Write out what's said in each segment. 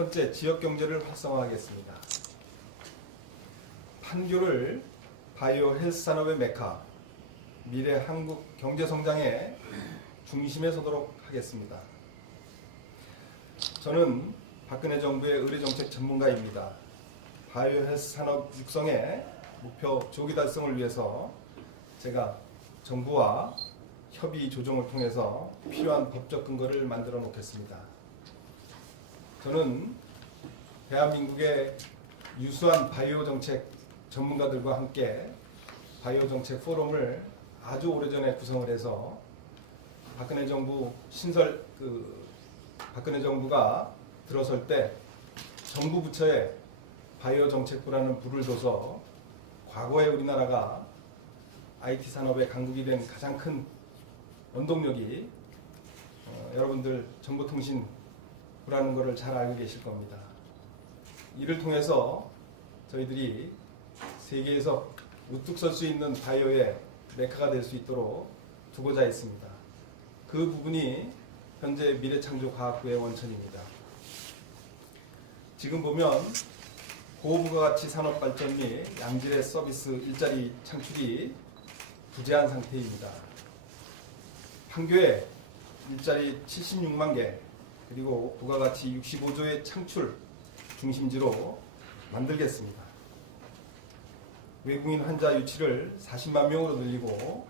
번째, 지역경제를 활성화하겠습니다. 판교를 바이오 헬스 산업의 메카, 미래 한국 경제성장의 중심에 서도록 하겠습니다. 저는 박근혜 정부의 의료정책 전문가입니다. 바이오 헬스 산업 육성의 목표 조기 달성을 위해서 제가 정부와 협의 조정을 통해서 필요한 법적 근거를 만들어 놓겠습니다. 저는 대한민국의 유수한 바이오 정책 전문가들과 함께 바이오 정책 포럼을 아주 오래전에 구성을 해서 박근혜 정부가 들어설 때 정부 부처에 바이오 정책부라는 부를 둬서 과거에 우리나라가 IT 산업의 강국이 된 가장 큰 원동력이 여러분들 정보통신부라는 것을 잘 알고 계실 겁니다. 이를 통해서 저희들이 세계에서 우뚝 설 수 있는 바이오의 메카가 될 수 있도록 두고자 했습니다. 그 부분이 현재 미래창조과학부의 원천입니다. 지금 보면 고부가가치 산업발전 및 양질의 서비스 일자리 창출이 부재한 상태입니다. 판교에 일자리 76만 개 그리고 부가가치 65조의 창출 중심지로 만들겠습니다. 외국인 환자 유치를 40만 명으로 늘리고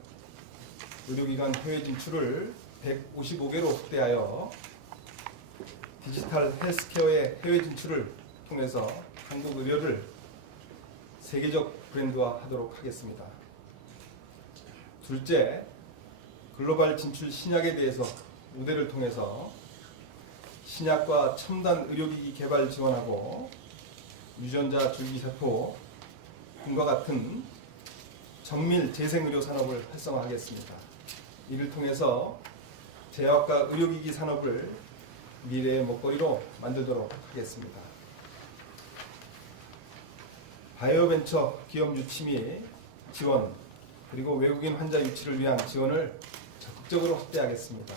의료기관 해외 진출을 155개로 확대하여 디지털 헬스케어의 해외 진출을 통해서 한국 의료를 세계적 브랜드화하도록 하겠습니다. 둘째, 글로벌 진출 신약에 대해서 우대를 통해서 신약과 첨단 의료기기 개발 지원하고 유전자 줄기세포 등과 같은 정밀 재생의료 산업을 활성화하겠습니다. 이를 통해서 제약과 의료기기 산업을 미래의 먹거리로 만들도록 하겠습니다. 바이오벤처 기업 유치 및 지원 그리고 외국인 환자 유치를 위한 지원을 적극적으로 확대하겠습니다.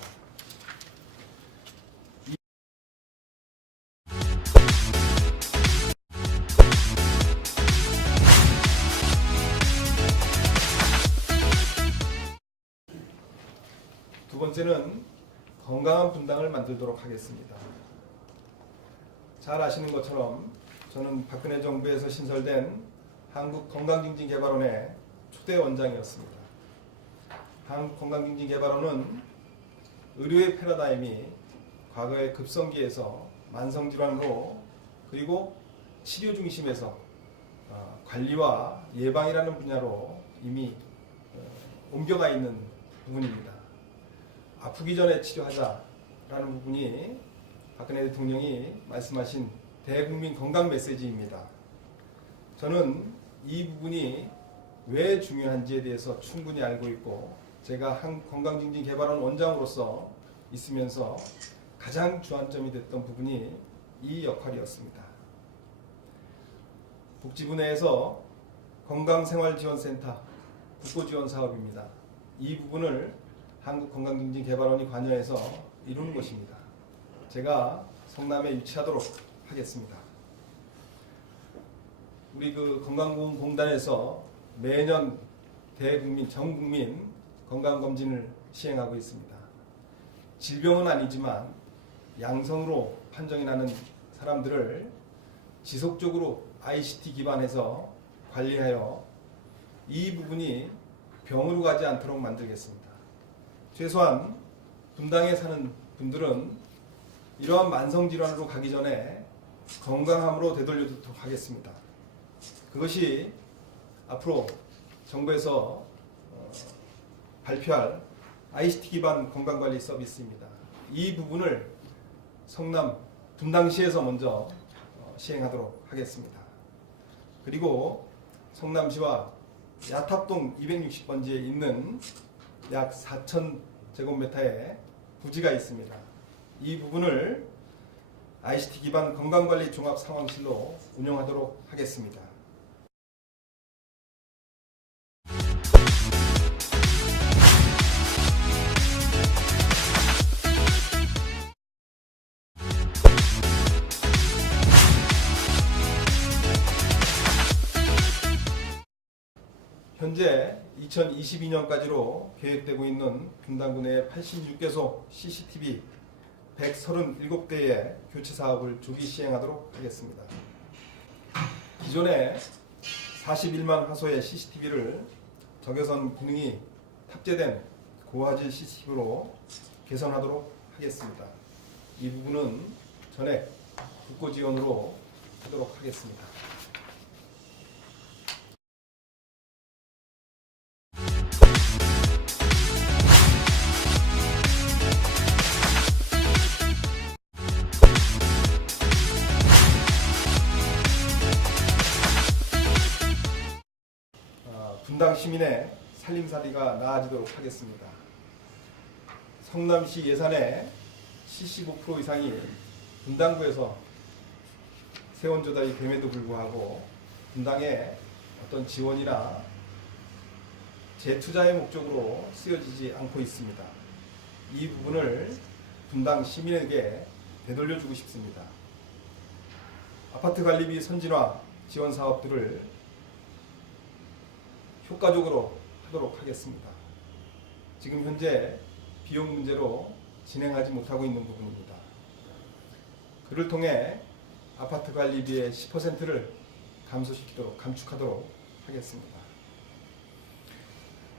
두 번째는 건강한 분당을 만들도록 하겠습니다. 잘 아시는 것처럼 저는 박근혜 정부에서 신설된 한국건강증진개발원의 초대 원장이었습니다. 한국건강증진개발원은 의료의 패러다임이 과거의 급성기에서 만성질환으로 그리고 치료 중심에서 관리와 예방이라는 분야로 이미 옮겨가 있는 부분입니다. 아프기 전에 치료하자라는 부분이 박근혜 대통령이 말씀하신 대국민 건강 메시지입니다. 저는 이 부분이 왜 중요한지에 대해서 충분히 알고 있고 제가 한국건강증진개발원 원장으로서 있으면서 가장 주안점이 됐던 부분이 이 역할이었습니다. 복지부 내에서 건강생활지원센터 국고지원 사업입니다. 이 부분을 한국건강증진개발원이 관여해서 이루는 것입니다. 제가 성남에 유치하도록 하겠습니다. 우리 건강보험공단에서 매년 전 국민 건강검진을 시행하고 있습니다. 질병은 아니지만 양성으로 판정이 나는 사람들을 지속적으로 ICT 기반해서 관리하여 이 부분이 병으로 가지 않도록 만들겠습니다. 최소한 분당에 사는 분들은 이러한 만성질환으로 가기 전에 건강함으로 되돌려두도록 하겠습니다. 그것이 앞으로 정부에서 발표할 ICT 기반 건강관리 서비스입니다. 이 부분을 성남 분당시에서 먼저 시행하도록 하겠습니다. 그리고 성남시와 야탑동 260번지에 있는 약 4,000제곱미터의 부지가 있습니다. 이 부분을 ICT 기반 건강관리 종합상황실로 운영하도록 하겠습니다. 현재 2022년까지로 계획되고 있는 분당구 내 86개소 CCTV 137대의 교체 사업을 조기 시행하도록 하겠습니다. 기존에 41만 화소의 CCTV를 적외선 기능이 탑재된 고화질 CCTV로 개선하도록 하겠습니다. 이 부분은 전액 국고 지원으로 하도록 하겠습니다. 분당 시민의 살림살이가 나아지도록 하겠습니다. 성남시 예산의 75% 이상이 분당구에서 세원조달이 됨에도 불구하고 분당에 어떤 지원이나 재투자의 목적으로 쓰여지지 않고 있습니다. 이 부분을 분당 시민에게 되돌려주고 싶습니다. 아파트 관리비 선진화 지원 사업들을 효과적으로 하도록 하겠습니다. 지금 현재 비용 문제로 진행하지 못하고 있는 부분입니다. 그를 통해 아파트 관리비의 10%를 감축하도록 하겠습니다.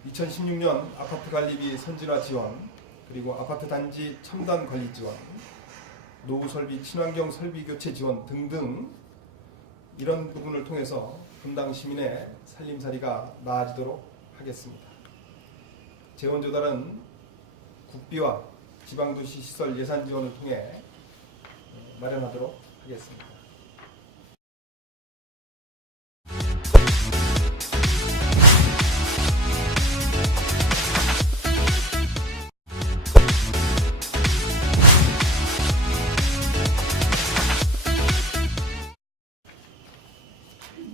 2016년 아파트 관리비 선진화 지원, 그리고 아파트 단지 첨단 관리 지원, 노후 설비 친환경 설비 교체 지원 등등 이런 부분을 통해서 분당 시민의 살림살이가 나아지도록 하겠습니다. 재원 조달은 국비와 지방도시 시설 예산 지원을 통해 마련하도록 하겠습니다.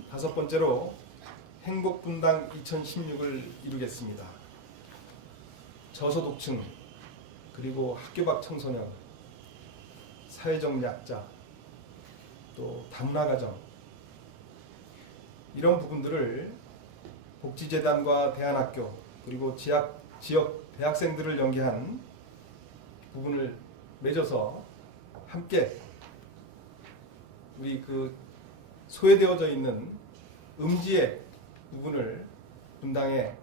다섯 번째로 행복분당 2016을 이루겠습니다. 저소득층, 그리고 학교 밖 청소년, 사회적 약자, 또 다문화가정, 이런 부분들을 복지재단과 대안학교, 그리고 지역 대학생들을 연계한 부분을 맺어서 함께 우리 소외되어져 있는 음지의 부분을 분당의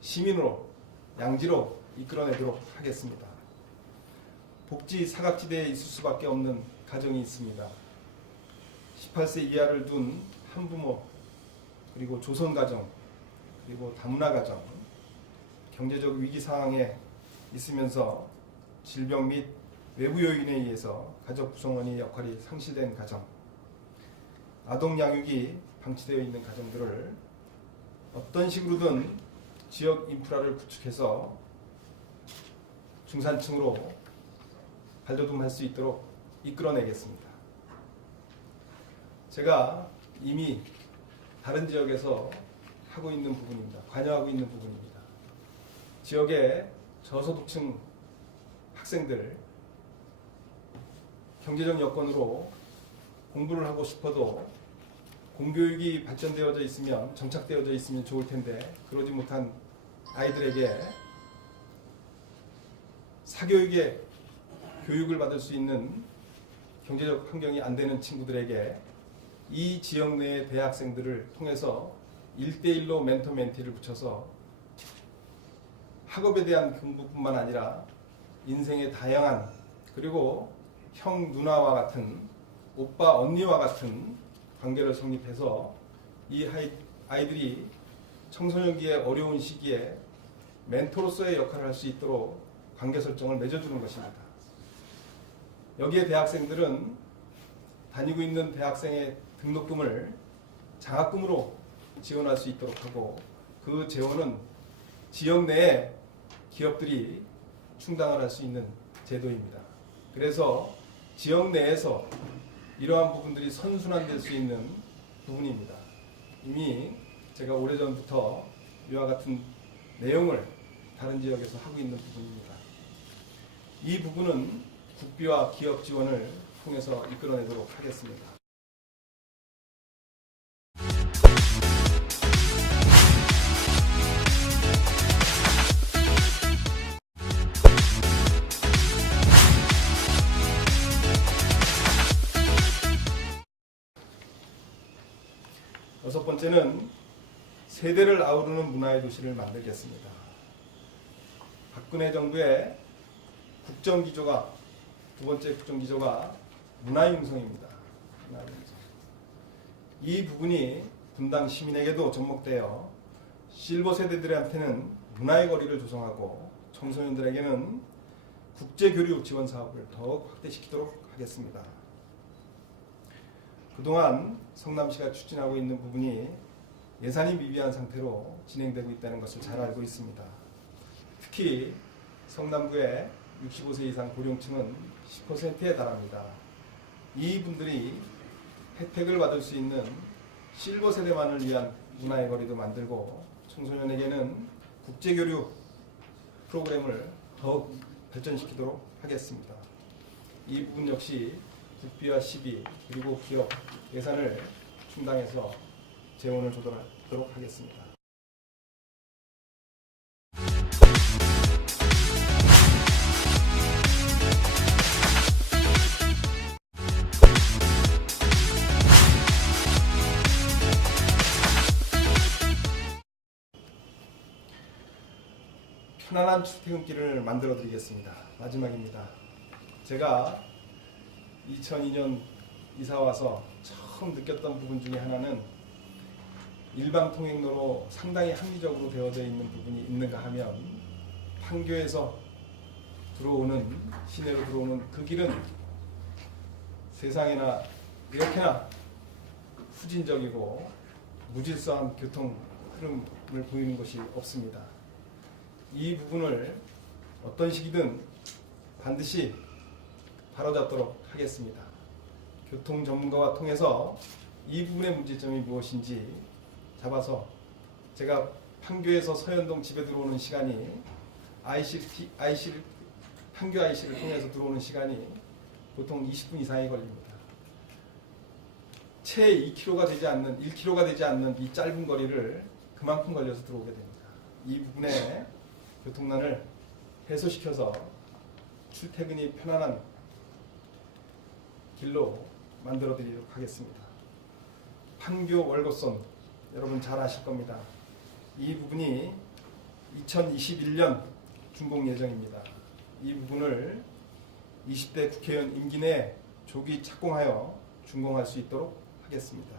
시민으로, 양지로 이끌어내도록 하겠습니다. 복지 사각지대에 있을 수밖에 없는 가정이 있습니다. 18세 이하를 둔 한부모, 그리고 조선가정, 그리고 다문화가정, 경제적 위기 상황에 있으면서 질병 및 외부 요인에 의해서 가족 구성원의 역할이 상실된 가정, 아동 양육이 방치되어 있는 가정들을 어떤 식으로든 지역 인프라를 구축해서 중산층으로 발돋움할 수 있도록 이끌어내겠습니다. 제가 이미 다른 지역에서 하고 있는 부분입니다. 관여하고 있는 부분입니다. 지역의 저소득층 학생들, 경제적 여건으로 공부를 하고 싶어도 공교육이 발전되어져 있으면, 정착되어져 있으면 좋을 텐데 그러지 못한 아이들에게 사교육의 교육을 받을 수 있는 경제적 환경이 안 되는 친구들에게 이 지역 내의 대학생들을 통해서 1대1로 멘토 멘티를 붙여서 학업에 대한 공부뿐만 아니라 인생의 다양한, 그리고 형 누나와 같은, 오빠 언니와 같은 관계를 성립해서 이 아이들이 청소년기의 어려운 시기에 멘토로서의 역할을 할 수 있도록 관계 설정을 맺어주는 것입니다. 여기에 대학생들은 다니고 있는 대학생의 등록금을 장학금으로 지원할 수 있도록 하고, 그 재원은 지역 내에 기업들이 충당을 할 수 있는 제도입니다. 그래서 지역 내에서 이러한 부분들이 선순환될 수 있는 부분입니다. 이미 제가 오래전부터 이와 같은 내용을 다른 지역에서 하고 있는 부분입니다. 이 부분은 국비와 기업 지원을 통해서 이끌어내도록 하겠습니다. 세대를 아우르는 문화의 도시를 만들겠습니다. 박근혜 정부의 국정기조가 두 번째 국정기조가 문화융성입니다. 문화융성. 이 부분이 분당 시민에게도 접목되어 실버 세대들한테는 문화의 거리를 조성하고 청소년들에게는 국제교류 지원 사업을 더욱 확대시키도록 하겠습니다. 그동안 성남시가 추진하고 있는 부분이 예산이 미비한 상태로 진행되고 있다는 것을 잘 알고 있습니다. 특히 성남구의 65세 이상 고령층은 10%에 달합니다. 이분들이 혜택을 받을 수 있는 실버 세대만을 위한 문화의 거리도 만들고 청소년에게는 국제교류 프로그램을 더욱 발전시키도록 하겠습니다. 이 부분 역시 국비와 시비 그리고 기업 예산을 충당해서 재원을 조달하도록 하겠습니다. 편안한 출퇴근길을 만들어 드리겠습니다. 마지막입니다. 제가 2002년 이사 와서 처음 느꼈던 부분 중에 하나는 일방 통행로로 상당히 합리적으로 되어져 있는 부분이 있는가 하면 판교에서 들어오는 시내로 들어오는 그 길은 세상에나 이렇게나 후진적이고 무질서한 교통 흐름을 보이는 것이 없습니다. 이 부분을 어떤 식이든 반드시 바로잡도록 하겠습니다. 교통 전문가와 통해서 이 부분의 문제점이 무엇인지 잡아서 제가 판교에서 서현동 집에 들어오는 시간이 판교 IC를 통해서 들어오는 시간이 보통 20분 이상이 걸립니다. 채 2km가 되지 않는 1km가 되지 않는 이 짧은 거리를 그만큼 걸려서 들어오게 됩니다. 이 부분에 교통난을 해소시켜서 출퇴근이 편안한 길로 만들어 드리도록 하겠습니다. 판교 월곡선 여러분 잘 아실 겁니다. 이 부분이 2021년 준공 예정입니다. 이 부분을 20대 국회의원 임기 내에 조기 착공하여 준공할 수 있도록 하겠습니다.